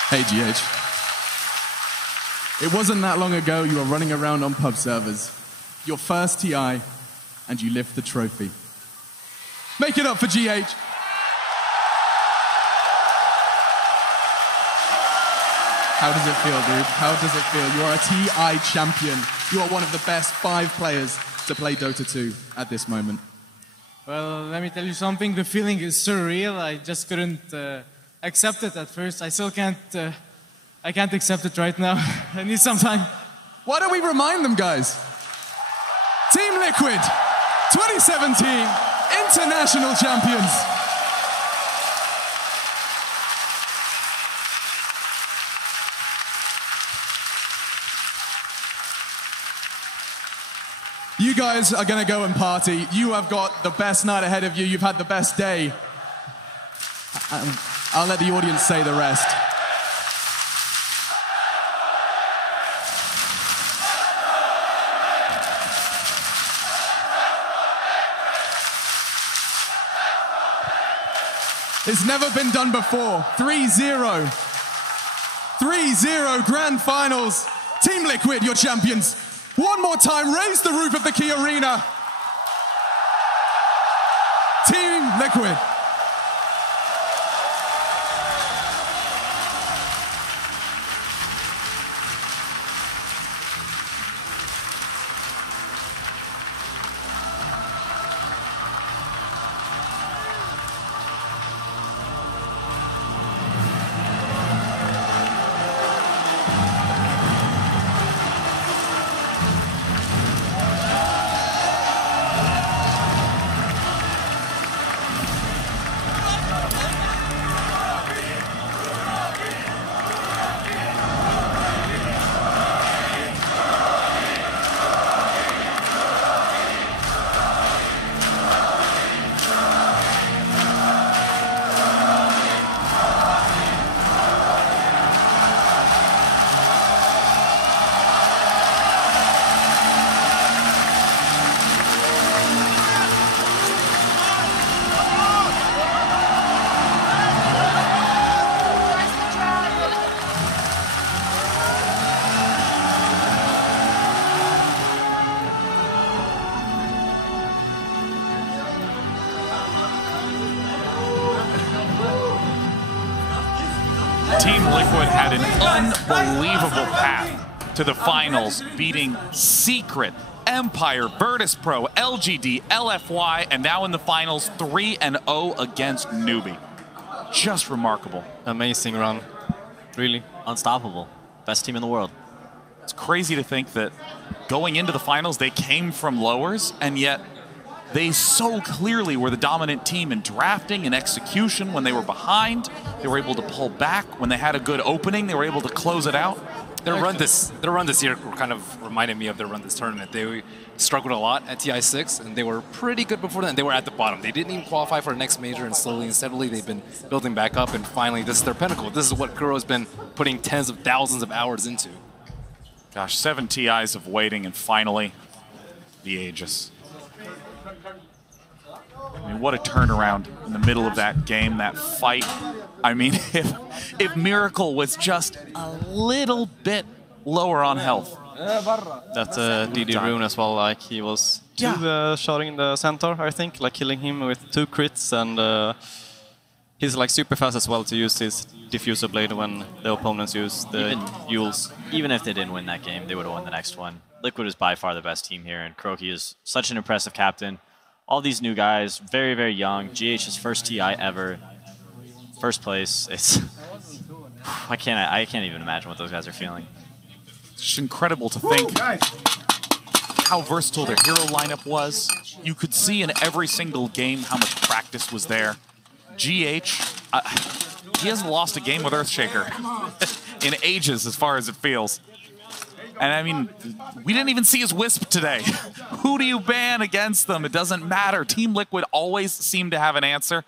Hey, GH. It wasn't that long ago you were running around on pub servers. Your first TI, and you lift the trophy. Make it up for GH. How does it feel, dude? How does it feel? You are a TI champion. You are one of the best 5 players to play Dota 2 at this moment. Well, let me tell you something. The feeling is surreal. I just couldn't accept it at first. I still can't. I can't accept it right now. I need some time. Why don't we remind them, guys? Team.liquid, 2017 international champions. You guys are going to go and party. You have got the best night ahead of you. You've had the best day. I'll let the audience say the rest. It's never been done before. 3-0. 3-0 grand finals. Team.liquid, your champions. One more time, raise the roof of the Key Arena. Team.liquid. Team.liquid had an unbelievable path to the finals, beating Secret, Empire, Virtus Pro, LGD, LFY, and now in the finals 3-0 against NewBee. Just remarkable. Amazing run. Really. Unstoppable. Best team in the world. It's crazy to think that going into the finals, they came from lowers, and yet they so clearly were the dominant team in drafting and execution. When they were behind, they were able to pull back. When they had a good opening, they were able to close it out. Their run this year kind of reminded me of their run this tournament. They struggled a lot at TI6, and they were pretty good before that, and they were at the bottom. They didn't even qualify for the next major, and slowly and steadily they've been building back up, and finally this is their pinnacle. This is what Kuro has been putting tens of thousands of hours into. Gosh, 7 TIs of waiting, and finally, the Aegis. I mean, what a turnaround in the middle of that game, that fight. I mean, if Miracle was just a little bit lower on health. That DD Rune as well, like he was shooting in the center, I think, like killing him with 2 crits, and he's like super fast as well to use his diffuser blade when the opponents use the Yules. Even if they didn't win that game, they would have won the next one. Liquid is by far the best team here, and Kuroky is such an impressive captain. All these new guys, very, very young. GH's first TI ever. First place. It's I can't even imagine what those guys are feeling. It's just incredible to think how versatile their hero lineup was. You could see in every single game how much practice was there. GH, he hasn't lost a game with Earthshaker in ages as far as it feels. And I mean, we didn't even see his Wisp today. Who do you ban against them? It doesn't matter. Team.liquid always seemed to have an answer.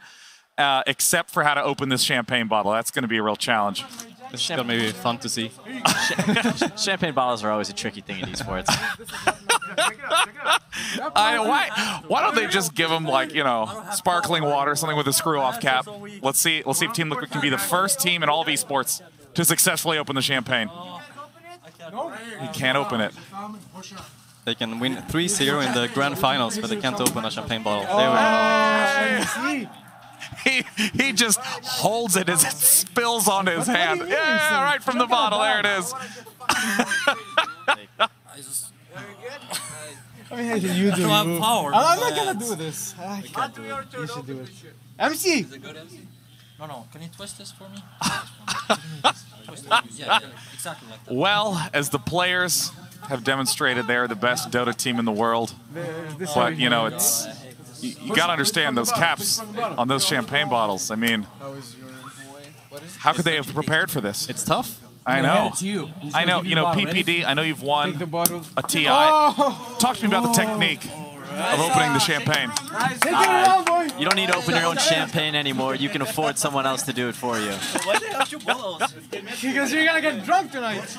except for how to open this champagne bottle. That's going to be a real challenge. It's going to be fun to see. Champagne bottles are always a tricky thing in esports. Why don't they just give them, like, you know, sparkling water, something with a screw-off cap? Let's see if Team Liquid can be the first team in all of esports to successfully open the champagne. He can't open it. They can win 3-0 in the grand finals, but they can't open a champagne bottle. He just holds it as it spills onto his hand. Yeah, right from the bottle. There it is. You do. I'm not gonna do this. I can't do it. You should do it. MC. Is it good, MC? No. Can you twist this for me? Yeah, exactly like that. Well, as the players have demonstrated, they're the best Dota team in the world. But you know, it's you gotta understand those caps on those champagne bottles. I mean, how could they have prepared for this? It's tough. I know. I know. You know, PPD. I know you've won a TI. Talk to me about the technique of opening the champagne. You don't need to open your own champagne anymore. You can afford someone else to do it for you. Why do you have 2 bottles? Because you're gonna get drunk tonight.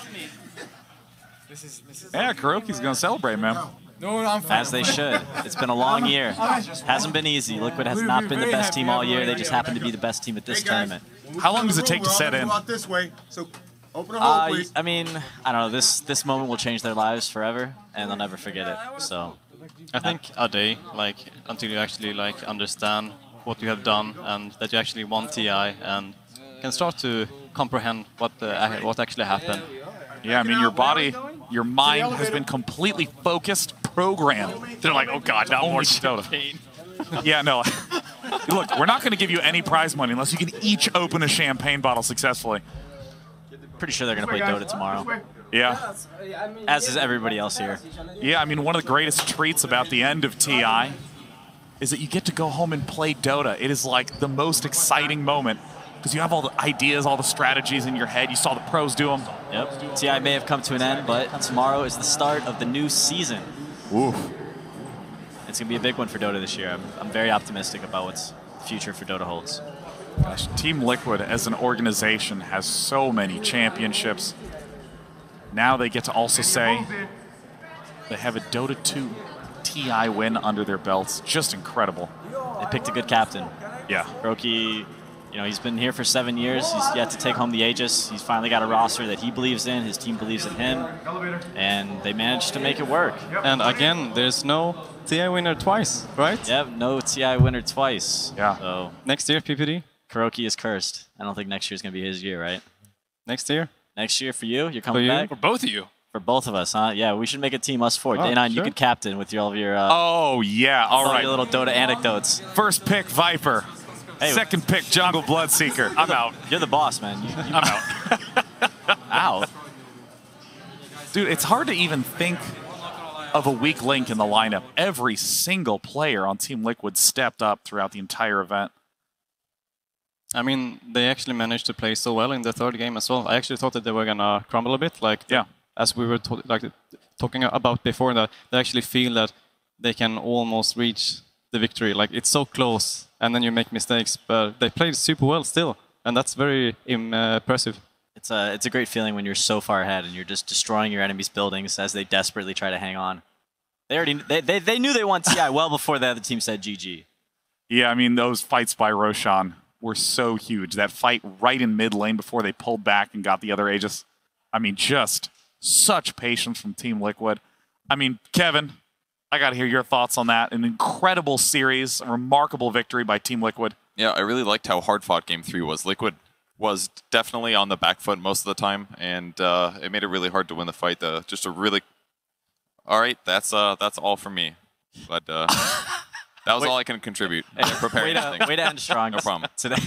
Yeah, Kuroki's gonna celebrate, man. No, I'm fine. As they should. It's been a long year. Hasn't been easy. Liquid has not been the best team all year. They just happen to be the best team at this tournament. How long does it take to set in? This way. So open a hole, please. I mean, I don't know. This moment will change their lives forever, and they'll never forget it. So, I think a day, like, until you actually like understand what you have done and that you actually won TI and can start to comprehend what actually happened. Yeah, I mean, your body, your mind has been completely focused, programmed. They're like, oh god, not more champagne. Yeah, no. Look, we're not going to give you any prize money unless you can each open a champagne bottle successfully. Pretty sure they're going to play Dota tomorrow. Yeah. As is everybody else here. Yeah, I mean, one of the greatest treats about the end of TI is that you get to go home and play Dota. It is like the most exciting moment because you have all the ideas, all the strategies in your head. You saw the pros do them. Yep. TI may have come to an end, but tomorrow is the start of the new season. Oof. It's going to be a big one for Dota this year. I'm very optimistic about what's the future for Dota holds. Gosh, Team Liquid as an organization has so many championships. Now they get to also say they have a Dota 2 TI win under their belts. Just incredible. They picked a good captain. Yeah. Kuroki, you know, he's been here for 7 years. He's yet to take home the Aegis. He's finally got a roster that he believes in. His team believes in him. And they managed to make it work. And again, there's no TI winner twice, right? Yep, no TI winner twice. Yeah. So next year, PPD? Kuroki is cursed. I don't think next year's going to be his year, right? Next year? Next year for you? You're coming back? For both of you. For both of us, huh? Yeah, we should make a team, us four. Oh, Day9, sure. you could captain with all of your oh, yeah. All right. your little Dota anecdotes. First pick, Viper. Hey, second pick, Jungle Bloodseeker. I'm out. You're the boss, man. I'm out. Out. Dude, it's hard to even think of a weak link in the lineup. Every single player on Team Liquid stepped up throughout the entire event. I mean, they actually managed to play so well in the third game as well. I actually thought that they were gonna crumble a bit, like as we were talking about before, that they actually feel that they can almost reach the victory. Like, it's so close, and then you make mistakes, but they played super well still, and that's very impressive. It's a great feeling when you're so far ahead and you're just destroying your enemies' buildings as they desperately try to hang on. They knew they won TI well before the other team said GG. Yeah, I mean, those fights by Roshan were so huge. That fight right in mid lane before they pulled back and got the other Aegis. I mean, just such patience from Team Liquid. I mean, Kevin, I got to hear your thoughts on that. An incredible series, a remarkable victory by Team Liquid. Yeah, I really liked how hard-fought Game 3 was. Liquid was definitely on the back foot most of the time, and it made it really hard to win the fight. Just a really... All right, that's all from me. But that was all I can contribute. Way to end strong. No problem. Today.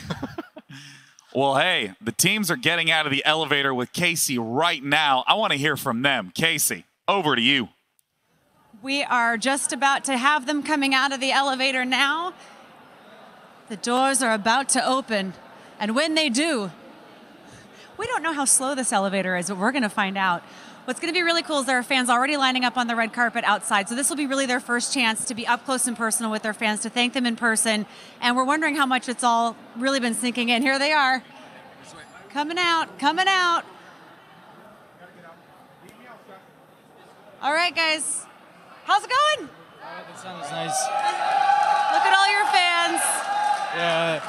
Well, hey, the teams are getting out of the elevator with Casey right now. I want to hear from them. Casey, over to you. We are just about to have them coming out of the elevator now. The doors are about to open. And when they do, we don't know how slow this elevator is, but we're going to find out. What's going to be really cool is there are fans already lining up on the red carpet outside. So this will be really their first chance to be up close and personal with their fans, to thank them in person. And we're wondering how much it's all really been sinking in. Here they are. Coming out, coming out. All right, guys. How's it going? The sun is nice. Look at all your fans. Yeah.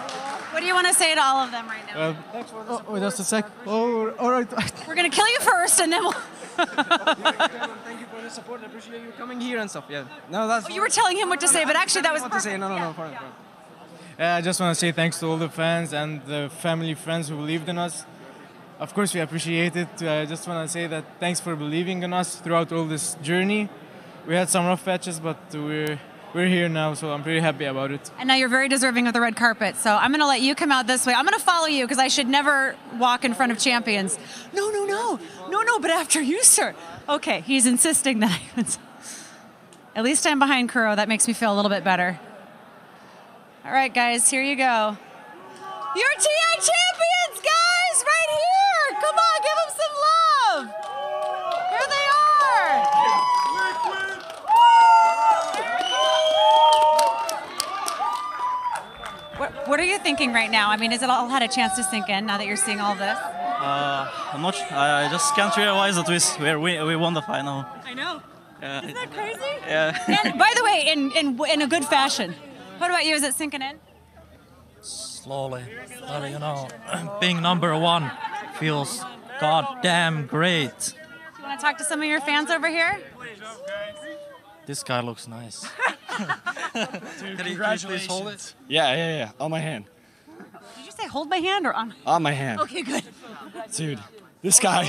What do you want to say to all of them right now? Oh, just a sec. Oh, all right. We're going to kill you first, and then we'll... Thank you for the support. I appreciate you coming here and stuff. Yeah. No, that's. Oh, you were telling him what to say, but actually that was what perfect. to say. No. Yeah, I just want to say thanks to all the fans and the family, friends who believed in us. Of course, we appreciate it. I just want to say that thanks for believing in us throughout all this journey. We had some rough patches, but we're here now, so I'm pretty happy about it. And now you're very deserving of the red carpet, so I'm going to let you come out this way. I'm going to follow you because I should never walk in front of champions. No, but after you, sir. Okay, he's insisting that I... At least I'm behind Kuro. That makes me feel a little bit better. All right, guys, here you go. Your TI champions, guys, right here. Come on, give them some love. Here they are. What are you thinking right now? I mean, has it all had a chance to sink in now that you're seeing all this? I'm not. I just can't realize that we won the final. I know. Isn't that crazy? Yeah. And by the way, in a good fashion. What about you? Is it sinking in? Slowly. But, you know, being number one feels goddamn great. Do you want to talk to some of your fans over here? This guy looks nice. Dude, Can you congratulations. please hold it? Yeah. On my hand. Did you say hold my hand or on? On my hand. Okay, good. Dude, this guy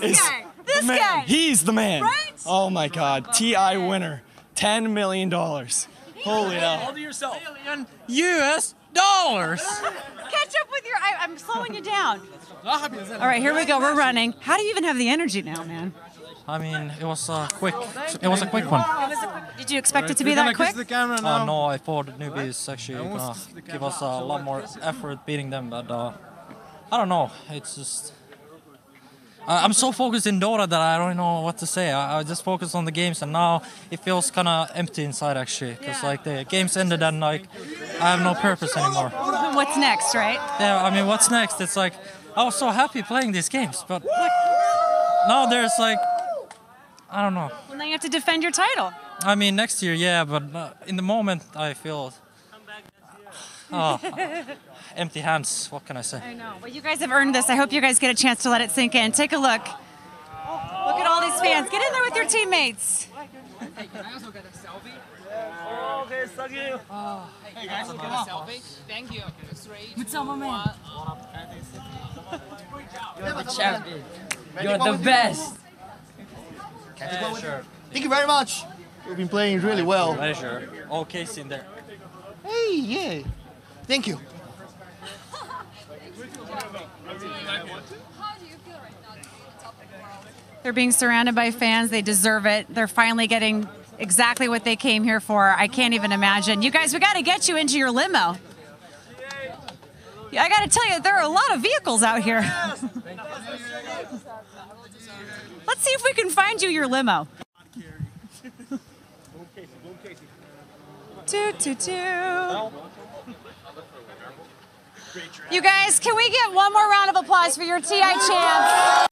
This is guy. This the man. guy. He's the man. Right? Oh my God. TI winner. $10 million. Holy hell. Hold yourself. US dollars. Catch up with your... I'm slowing you down. All right, here we go. We're running. How do you even have the energy now, man? I mean, it was a quick one. Did you expect it to be that quick? No, I thought NewBee is actually gonna give us a lot more effort beating them, but I don't know. It's just I'm so focused in Dota that I don't know what to say. I just focus on the games, and now it feels kind of empty inside actually, because like the games ended and like I have no purpose anymore. What's next, right? Yeah, I mean, what's next? It's like I was so happy playing these games, but like, now there's like I don't know. Well, now you have to defend your title. I mean, next year, yeah, but in the moment, I feel empty hands. What can I say? I know. Well, you guys have earned this. I hope you guys get a chance to let it sink in. Take a look. Look at all these fans. Get in there with your teammates. Hey, can I also get a selfie? Okay, thank you. Hey guys, can I get a selfie? Thank you. 3, 2, 1. You're the champion. You're the best. Sure. Thank you very much. You've been playing really well. Pleasure. Okay, in there. Hey, yeah. Thank you. They're being surrounded by fans. They deserve it. They're finally getting exactly what they came here for. I can't even imagine. You guys, we got to get you into your limo. I got to tell you, there are a lot of vehicles out here. Let's see if we can find you your limo. 2, 2, 2. You guys, can we get one more round of applause for your TI champs?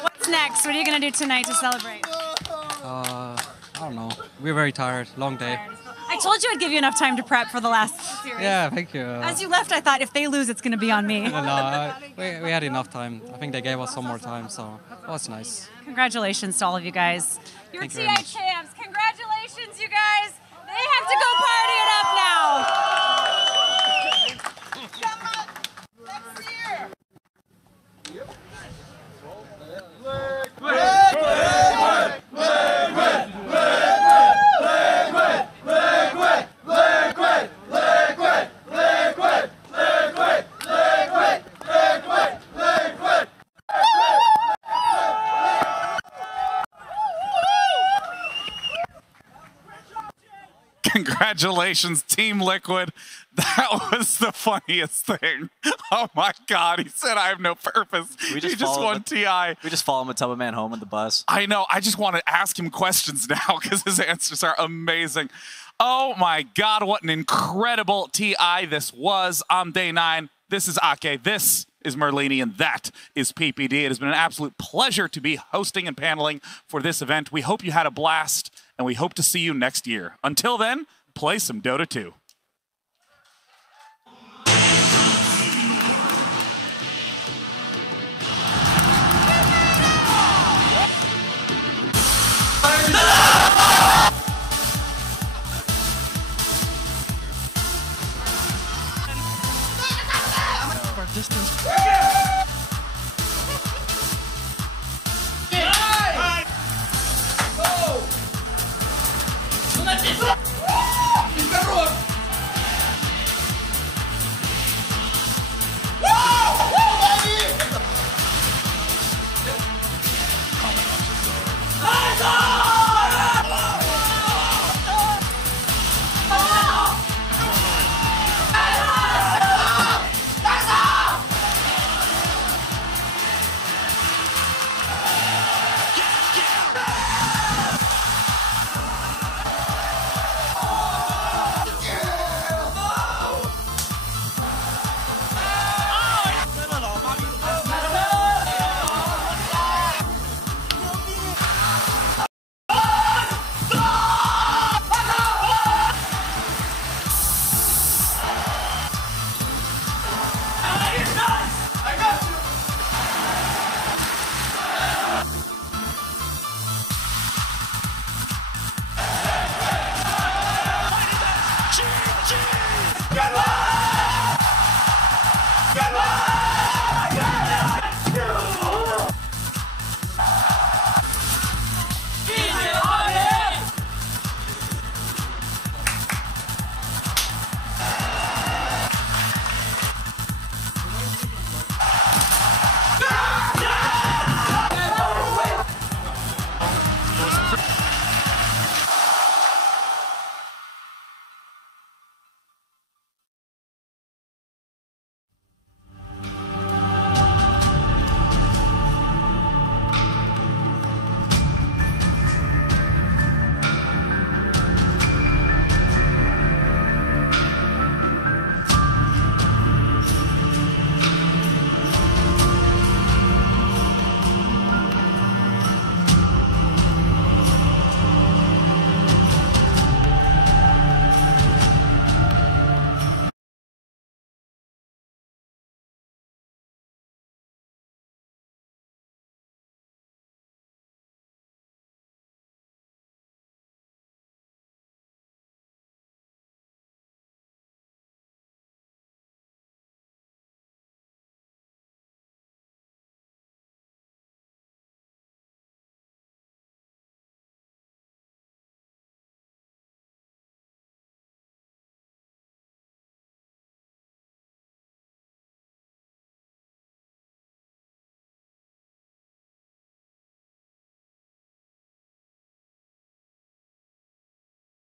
What's next? What are you going to do tonight to celebrate? I don't know. We're very tired. Long day. I told you I'd give you enough time to prep for the last series. Yeah, thank you. As you left, I thought if they lose, it's going to be on me. No, we had enough time. I think they gave us some more time, so that was nice. Congratulations to all of you guys. Your Thank you TI very much. champs. Congratulations, you guys. They have to go party it up Congratulations, Team Liquid. That was the funniest thing. Oh my God, he said I have no purpose. He just won TI. We just follow him a Tubba Man home on the bus. I know, I just want to ask him questions now because his answers are amazing. Oh my God, what an incredible TI this was on day 9. This is Ake, this is Merlini, and that is PPD. It has been an absolute pleasure to be hosting and paneling for this event. We hope you had a blast, and we hope to see you next year. Until then, play some Dota 2. Distance.